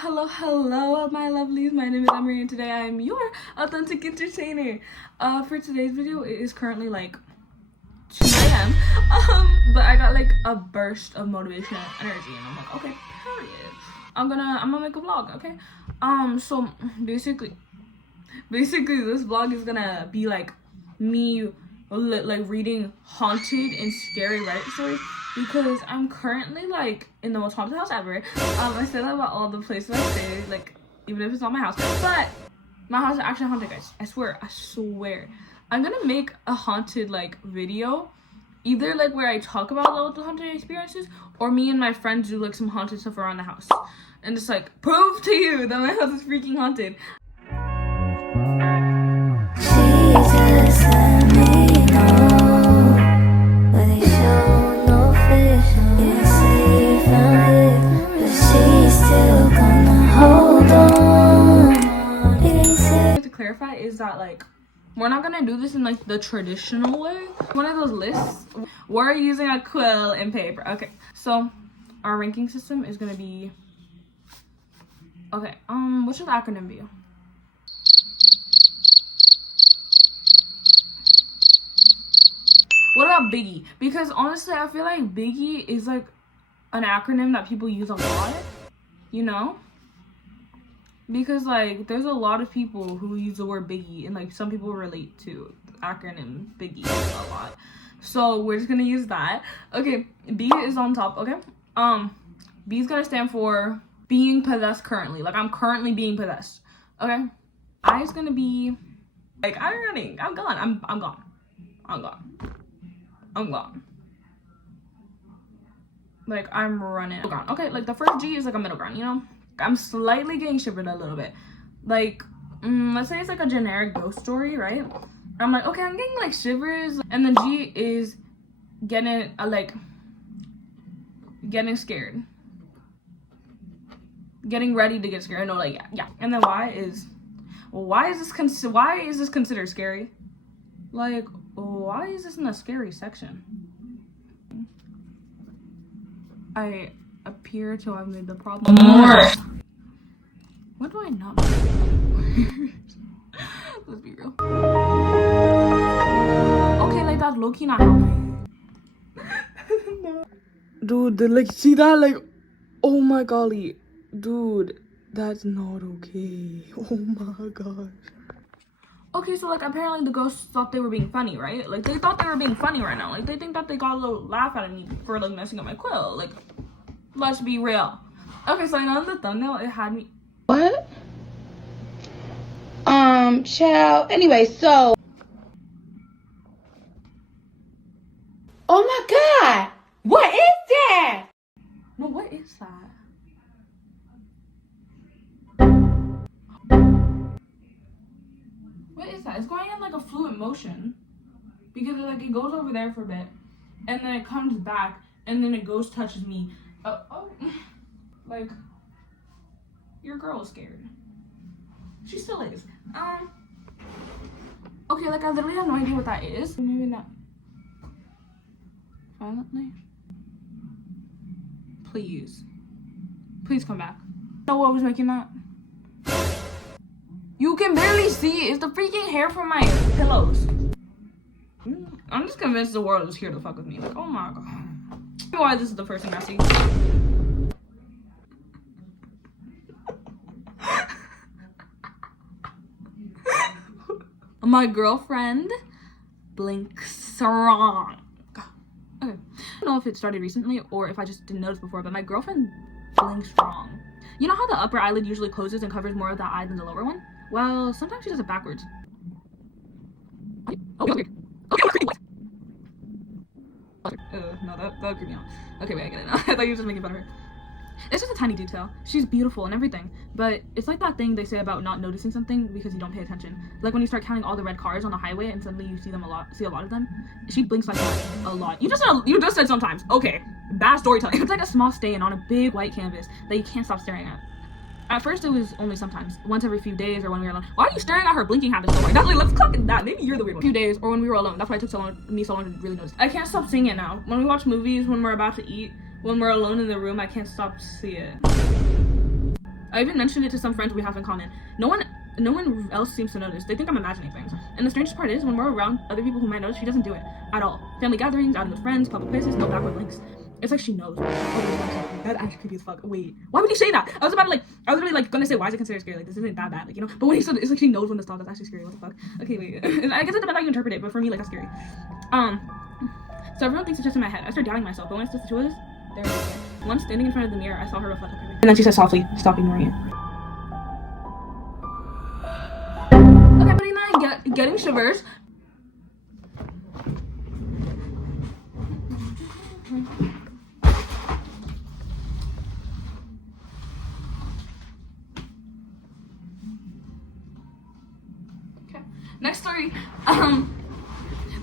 Hello, my lovelies. My name is Emery, and today I am your authentic entertainer. For today's video, it is currently like 2 a.m. But I got like a burst of motivational energy, and I'm like, okay, period. I'm gonna make a vlog, okay? So basically, this vlog is gonna be like me like reading haunted and scary Reddit stories, because I'm currently like in the most haunted house ever. I say that about all the places I stay, like even if it's not my house, but my house is actually haunted, guys. I swear. I'm gonna make a haunted like video, either like where I talk about all the haunted experiences, or me and my friends do like some haunted stuff around the house and just like prove to you that my house is freaking haunted. To clarify is that like we're not gonna do this in like the traditional way, one of those lists. We're using a quill and paper. Okay, so our ranking system is gonna be, okay, what should the acronym be? What about Biggie? Because honestly, I feel like Biggie is like an acronym that people use a lot, you know? Because like there's a lot of people who use the word Biggie, and like some people relate to the acronym Biggie a lot. So we're just gonna use that. Okay, B is on top, okay? B is gonna stand for being possessed currently. Like I'm currently being possessed. Okay? I is gonna be like I'm running. I'm gone. I'm gone. Like I'm running. Okay, like the first G is like a middle ground, you know? I'm slightly getting shivered a little bit. Like, let's say it's like a generic ghost story, right? I'm like, okay, I'm getting like shivers. And then G is getting getting scared. Getting ready to get scared. No, like, yeah. And then Y is, why is this considered scary? Like, why is this in the scary section? I appear to have made the problem worse. What do I not do? Let's be real. Okay, like that's low-key not helping. No. Dude, like, see that? Like, oh my golly. Dude, that's not okay. Oh my gosh. Okay, so like apparently the ghosts thought they were being funny, right? Like they thought they were being funny right now. Like they think that they got a little laugh out of me for like messing up my quill. Like, let's be real. Okay, so I know in the thumbnail it had me. What? Child. Anyway, so. Oh my God! What is that? No, what is that? What is that? It's going in like a fluid motion, because like it goes over there for a bit, and then it comes back, and then it goes touches me. Like your girl is scared. She still is. Okay, like I literally have no idea what that is. Maybe not. Violently. Please come back. Know what was making that? You can barely see it. It's the freaking hair from my pillows. I'm just convinced the world is here to fuck with me. Like, oh my god. Why this is the first thing I see. My girlfriend blinks wrong. Okay. I don't know if it started recently or if I just didn't notice before, but my girlfriend blinks wrong. You know how the upper eyelid usually closes and covers more of the eye than the lower one? Well, sometimes she does it backwards. Okay. No, that would creep me out. Okay, wait, I get it now. I thought you were just making fun of her. It's just a tiny detail. She's beautiful and everything, but it's like that thing they say about not noticing something because you don't pay attention. Like when you start counting all the red cars on the highway and suddenly you see a lot of them. She blinks like that a lot. You just said sometimes. Okay, bad storytelling. It's like a small stain on a big white canvas that you can't stop staring at. At first it was only sometimes, once every few days or when we were alone. Why are you staring at her blinking habits so much? Like, let's clock that. Maybe you're the weird one. Few days or when we were alone. That's why it took so long to really notice. I can't stop seeing it now. When we watch movies, when we're about to eat, when we're alone in the room, I can't stop seeing it. I even mentioned it to some friends we have in common. No one else seems to notice. They think I'm imagining things. And the strangest part is, when we're around other people who might notice, she doesn't do it at all. Family gatherings, outing with friends, public places, no backward links. It's like she knows. That's actually creepy as fuck. Wait, why would you say that? I was really like gonna say, why is it considered scary? Like, this isn't that bad, like, you know. But when he said it's like she knows when to stop. That's actually scary. What the fuck? Okay, wait. I guess it depends how you interpret it, but for me, like, that's scary. So everyone thinks it's just in my head. I start doubting myself, but when it's just the two of us, there it is. Once standing in front of the mirror, I saw her reflect. And then she said softly, "Stop ignoring it." Okay, but I'm getting shivers. Okay. Next story.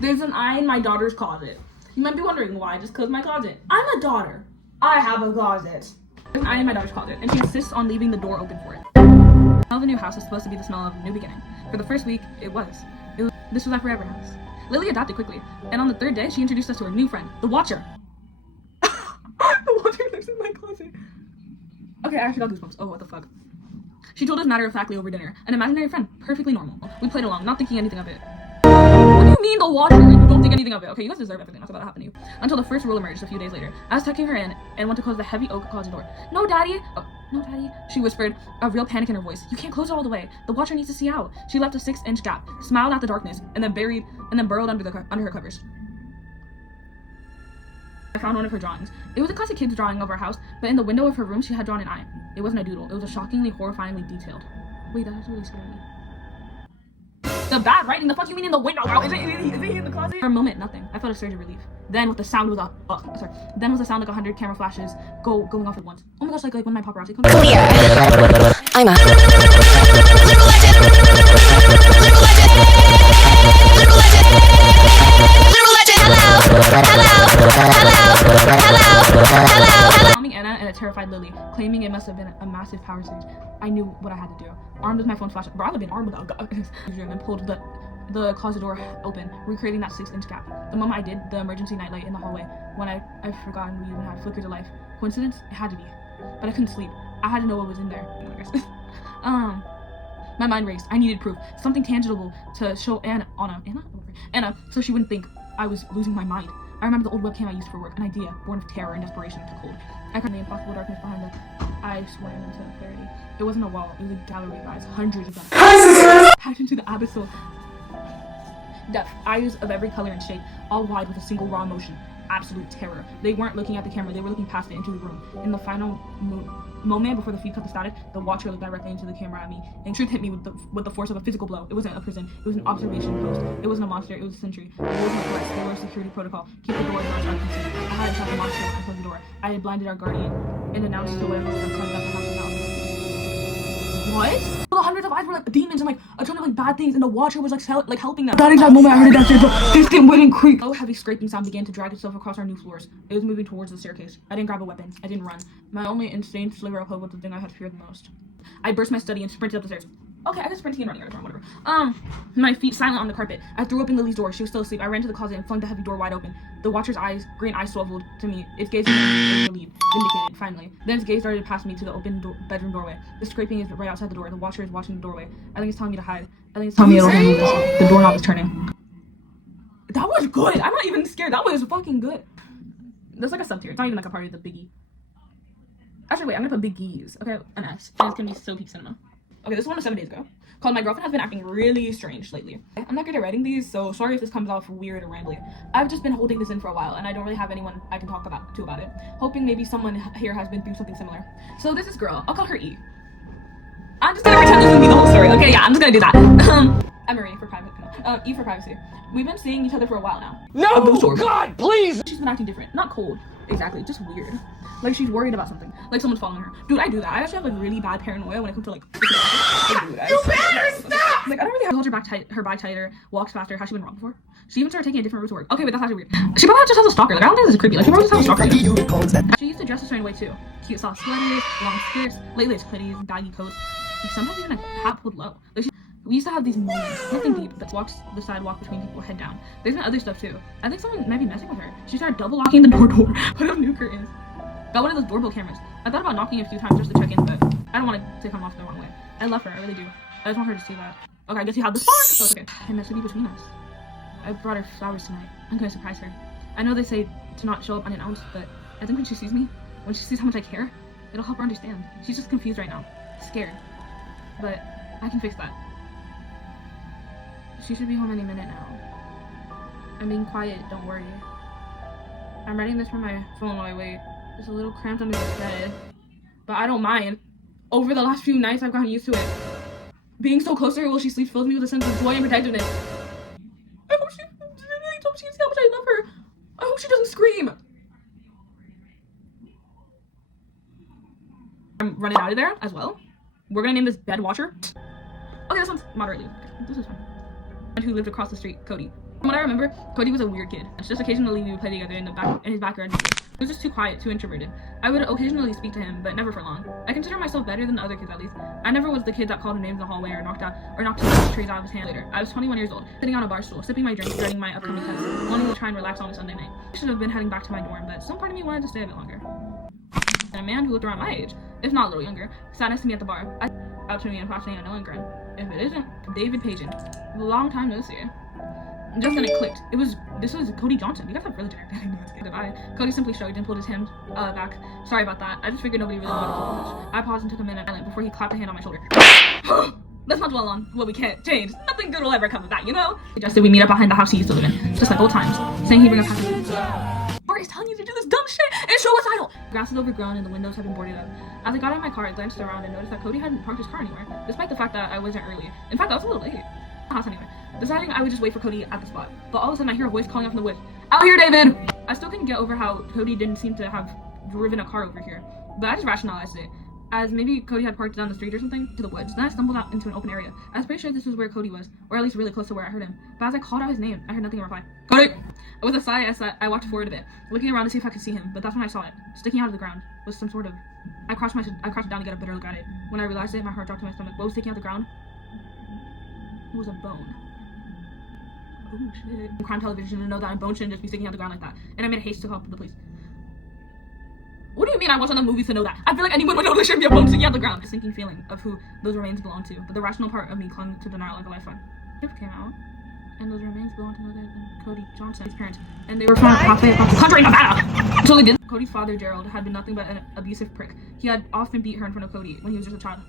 There's an eye in my daughter's closet. You might be wondering why, just cause my closet. I'm a daughter. I have a closet. There's an eye in my daughter's closet, and she insists on leaving the door open for it. The smell of a new house is supposed to be the smell of a new beginning. For the first week, it was. This was our forever house. Lily adopted quickly, and on the third day, she introduced us to her new friend, the Watcher. The Watcher lives in my closet. Okay, I actually got goosebumps. Oh, what the fuck. She told us matter-of-factly over dinner, an imaginary friend, perfectly normal. We played along, not thinking anything of it. What do you mean, the Watcher? You don't think anything of it. Okay, you guys deserve everything that's about to happen to you. Until the first rule emerged a few days later. I was tucking her in and went to close the heavy oak closet door. "No, Daddy." "Oh, no, Daddy," she whispered, a real panic in her voice. "You can't close it all the way. The Watcher needs to see out." She left a 6-inch gap, smiled at the darkness, and then burrowed under her covers. I found one of her drawings. It was a classic kid's drawing of our house, but in the window of her room, she had drawn an eye. It wasn't a doodle. It was a shockingly, horrifyingly detailed. Wait, that was really scary. The bad writing? The fuck you mean in the window, bro? Is it in the closet? For a moment, nothing. I felt a surge of relief. Then, with the sound was Then was the sound like 100 camera flashes going off at once. Oh my gosh, like when my paparazzi comes. I'm a Calming Anna and a terrified Lily, claiming it must have been a massive power surge. I knew what I had to do. Armed with my phone flash, bro, I've been armed with a gun, and pulled the closet door open, recreating that 6-inch gap. The moment I did, the emergency nightlight in the hallway, when I've forgotten we even had flickered to life. Coincidence? It had to be. But I couldn't sleep. I had to know what was in there. My mind raced. I needed proof. Something tangible to show Anna, so she wouldn't think I was losing my mind. I remember the old webcam I used for work, an idea born of terror and desperation took hold. I cried in the impossible darkness behind the eyes swam into clarity. It wasn't a wall, it was a gallery of eyes, hundreds of them. Packed into the abyssal depth, eyes of every color and shape, all wide with a single raw motion. Absolute terror. They weren't looking at the camera, they were looking past it into the room. In the final moment before the feed cut the static, the Watcher looked directly into the camera at me, and truth hit me with the force of a physical blow. It wasn't a prison, it was an observation post. It wasn't a monster, it was a sentry. It wasn't a threat, they were a security protocol. Keep the door as dark as I could see. I had attacked the monster when I closed the door. I had blinded our guardian and announced to whatever was outside that the house was out. What? The hundreds of eyes were like demons and like a ton of like bad things, and the Watcher was like helping them. That exact moment I heard it downstairs, but this skin wouldn't creak. A heavy scraping sound began to drag itself across our new floors. It was moving towards the staircase. I didn't grab a weapon. I didn't run. My only insane sliver of hope was the thing I had feared the most. I burst my study and sprinted up the stairs. Okay, I guess sprinting and running are whatever. My feet silent on the carpet. I threw open Lily's door. She was still asleep. I ran to the closet and flung the heavy door wide open. The Watcher's green eyes swiveled to me. Its gaze was relieved, vindicated, finally. Then its gaze darted past me to the open bedroom doorway. The scraping is right outside the door. The Watcher is watching the doorway. I think it's telling me to hide. I think it's telling me to move this. The doorknob is turning. That was good. I'm not even scared. That was fucking good. There's like a sub tier. It's not even like a part of the biggie. Actually, wait. I'm gonna put biggies. Okay, an S. And it's gonna be so peak cinema. Okay, this one was 7 days ago. Called My Girlfriend Has Been Acting Really Strange Lately. I'm not good at writing these, so sorry if this comes off weird or rambly. I've just been holding this in for a while, and I don't really have anyone I can talk to about it. Hoping maybe someone here has been through something similar. So this is girl. I'll call her E. I'm just gonna pretend this will be the whole story. Okay, yeah, I'm just gonna do that. Emery for private. E for privacy. We've been seeing each other for a while now. No! God, please! She's been acting different. Not cold. Exactly, just weird. Like she's worried about something. Like someone's following her. Dude, I do that. I actually have like really bad paranoia when it comes to like. You better stop! Like I don't really hold her bag tighter, walks faster. Has she been wrong before? She even started taking a different route to work. Okay, but that's actually weird. She probably just has a stalker. Like I don't think this is creepy. Like she probably just has a stalker. She used to dress a certain way too. Cute soft sweaters, long skirts, lately it's hoodies, baggy coats. Sometimes even a hat pulled low. Like we used to have these moments, nothing deep, but walks the sidewalk between people, head down. There's been other stuff too. I think someone might be messing with her. She started double locking the door, put up new curtains. Got one of those doorbell cameras. I thought about knocking a few times just to check in, but I don't want to come off the wrong way. I love her, I really do. I just want her to see that. Okay, I guess you had the spark, so it's okay. And that should be between us. I brought her flowers tonight. I'm gonna surprise her. I know they say to not show up unannounced, but I think when she sees me, when she sees how much I care, it'll help her understand. She's just confused right now, scared. But I can fix that. She should be home any minute now. I'm being quiet, don't worry. I'm writing this from my phone while I wait. It's a little cramped under the bed, but I don't mind. Over the last few nights, I've gotten used to it. Being so close to her while she sleeps fills me with a sense of joy and protectiveness. I hope she sees how much I love her. I hope she doesn't scream. I'm running out of there as well. We're gonna name this Bed Watcher. Okay, this one's moderately okay. This is fine. And who lived across the street, Cody. From what I remember, Cody was a weird kid. It's just occasionally we would play together in his backyard. He was just too quiet, too introverted. I would occasionally speak to him, but never for long. I consider myself better than the other kids, at least. I never was the kid that called him names in the hallway or knocked the trees out of his hand later. I was 21 years old, sitting on a bar stool, sipping my drink, dreading my upcoming test, wanting to try and relax on a Sunday night. I should have been heading back to my dorm, but some part of me wanted to stay a bit longer. And a man who looked around my age, if not a little younger, sat next to me at the bar. Out to me and flashing a knowing grin. If it isn't David Pageant, long time no see. Just then it clicked. This was Cody Johnson. You guys have really generic names. Goodbye. Cody simply shrugged and pulled his hand back. Sorry about that. I just figured nobody really wanted to talk much. I paused and took a minute before he clapped a hand on my shoulder. Let's not dwell on what we can't change. Nothing good will ever come of that, you know? He suggested we meet up behind the house he used to live in, just like old times, saying he'd bring us happy. He's telling you to do this dumb shit and show us idle. The grass is overgrown and the windows have been boarded up. As I got out of my car, I glanced around and noticed that Cody hadn't parked his car anywhere, despite the fact that I wasn't early. In fact, I was a little late. House anyway. Deciding I would just wait for Cody at the spot. But all of a sudden I hear a voice calling off in the woods. Out here, David! I still couldn't get over how Cody didn't seem to have driven a car over here. But I just rationalized it, as maybe Cody had parked down the street or something, to the woods. Then I stumbled out into an open area. I was pretty sure this was where Cody was, or at least really close to where I heard him. But as I called out his name, I heard nothing in reply. Cody! With a sigh, I walked forward a bit, looking around to see if I could see him, but that's when I saw it. Sticking out of the ground was some sort of... I crouched down to get a better look at it. When I realized it, my heart dropped to my stomach. What was sticking out the ground? It was a bone. Oh shit. Crime television to know that a bone shouldn't just be sticking out the ground like that. And I made haste to call the police. What do you mean I watched on the movies to know that? I feel like anyone would know there shouldn't be a bone sticking out the ground. A sinking feeling of who those remains belong to, but the rational part of me clung to denial like a lifeline. Shift came out, and those remains belonged to no other than Cody Johnson, his parents, and they were found halfway across the country, Nevada. So they did. Cody's father, Gerald, had been nothing but an abusive prick. He had often beat her in front of Cody when he was just a child,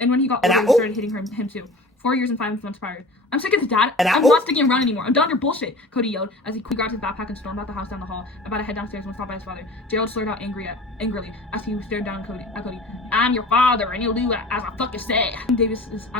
and when he got older, he started hitting him too. 4 years and 5 months prior. I'm sick of this, Dad. I'm not sticking around anymore. I'm done with your bullshit, Cody yelled as he grabbed his backpack and stormed out the house down the hall, about to head downstairs when stopped by his father. Gerald slurred out angrily as he stared down at Cody. I'm your father, and you'll do as I fucking say. I'm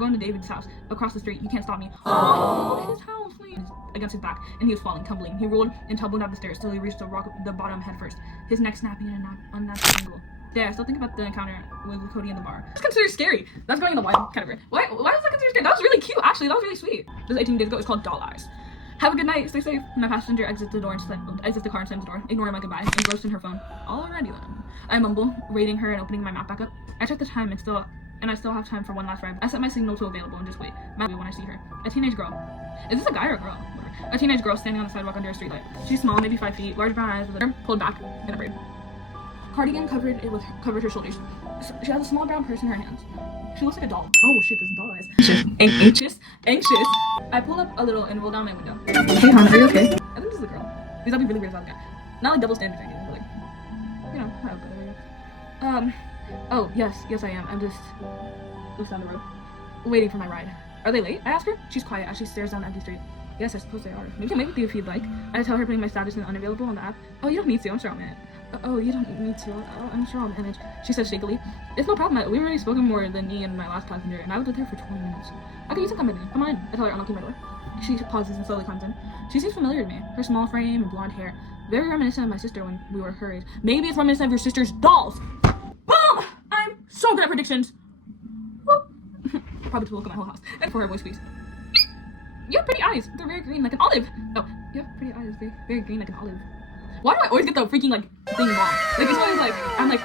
going to David's house across the street. You can't stop me. Oh, his house, please. Against his back, and he was falling, tumbling. He rolled and tumbled down the stairs till he reached the bottom head first, his neck snapping in an unnatural angle. Yeah, I still think about the encounter with Cody in the bar. That's considered scary. That's going in the wild category. Why is that considered scary? That was really cute, actually. That was really sweet. This was 18 days ago. It's called Doll Eyes. Have a good night. Stay safe. My passenger exits the car and slams the door, ignoring my goodbye, engrossed in her phone. Alrighty then. I mumble, rating her and opening my map back up. I check the time and I still have time for one last ride. I set my signal to available and just wait. When I see her. A teenage girl. Is this a guy or a girl? Whatever. A teenage girl standing on the sidewalk under a streetlight. She's small, maybe 5 feet, large brown eyes with her pulled back in a braid. Cardigan covered her shoulders. She has a small brown purse in her hands. She looks like a doll. Oh shit, this is doll eyes. Anxious. I pull up a little and roll down my window. Hey hon, are you okay? I think this is a girl. Because that'd be really weird if I was a guy. Not like double standards or anything, but like, you know, how good I guess. Oh yes I am. I'm just looks down the road, waiting for my ride. Are they late? I ask her. She's quiet as she stares down the empty street. Yes, I suppose they are. Maybe you can make with you if you'd like. I tell her putting my status in unavailable on the app. Oh, you don't need to. I'm sure I'll manage. Oh, you don't need to. I'm sure I'll manage. She says shakily. It's no problem. We've already spoken more than me and my last passenger, and I was with her for 20 minutes. I could use some company. Come on. I tell her, unlocking my door. She pauses and slowly comes in. She seems familiar to me. Her small frame and blonde hair. Very reminiscent of my sister when we were her age. Maybe it's reminiscent of your sister's dolls. Boom! I'm so good at predictions. Probably to look at my whole house. And before her voice squeaks. You have pretty eyes. They're very green like an olive. Oh, you have pretty eyes. Very, very green like an olive. Why do I always get the freaking like thing wrong? Like it's always like I'm like,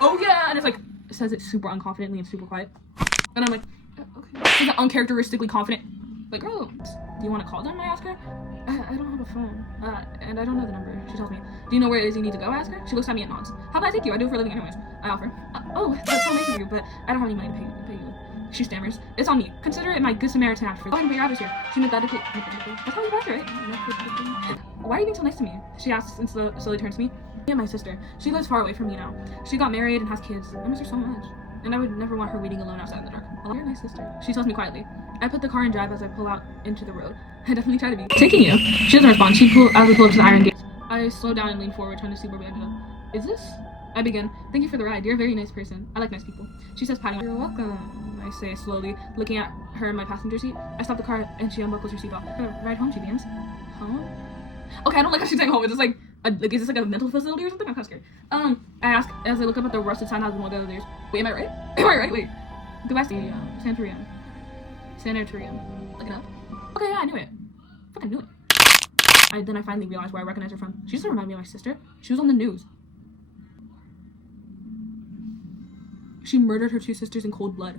oh yeah, and it's like it says it super unconfidently and super quiet, and I'm like, okay. She's uncharacteristically confident. Like, girl, do you want to call them? I ask her. I don't have a phone. And I don't know the number. She tells me, do you know where it is you need to go? I ask her. She looks at me and nods. How about I take you? I do it for a living anyways. I offer. Oh, that's so nice of you, but I don't have any money to pay you. She stammers. It's on me. Consider it my good Samaritan act for the your address here. She methodically. That's how you pass, right? Why are you being so nice to me? She asks and slowly turns to me. Me and my sister. She lives far away from me now. She got married and has kids. I miss her so much. And I would never want her waiting alone outside in the dark. Well, you're my sister. She tells me quietly. I put the car in drive as I pull out into the road. I definitely try to be taking you. She doesn't respond. As we pull up to the iron gate. I slow down and lean forward, trying to see where we ended up. Is this? I begin. Thank you for the ride. You're a very nice person. I like nice people. She says, patting me. You're welcome, I say slowly, looking at her in my passenger seat. I stop the car and she unbuckles her seatbelt. Ride home, she begins. Home? Okay, I don't like how she's saying home. It's just like, is this like a mental facility or something? I'm kind of scared. I ask as I look up at the rusted sign that has been one of the other years. Wait, am I right? Am I right? Wait. Goodbye, Sanatorium. Look it up. Okay, yeah, I knew it. Fucking knew it. Then I finally realized where I recognize her from. She doesn't remind me of my sister. She was on the news. She murdered her two sisters in cold blood.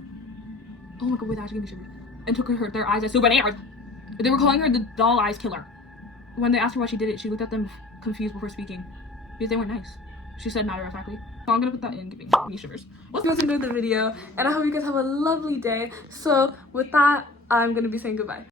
Oh my god, wait, that actually gave me shivers. And took their eyes as souvenirs. They were calling her the doll eyes killer. When they asked her why she did it, she looked at them confused before speaking. Because they weren't nice. She said matter-of-factly. So I'm gonna put that in, giving me shivers. Well, you guys enjoyed the video, and I hope you guys have a lovely day. So with that, I'm gonna be saying goodbye.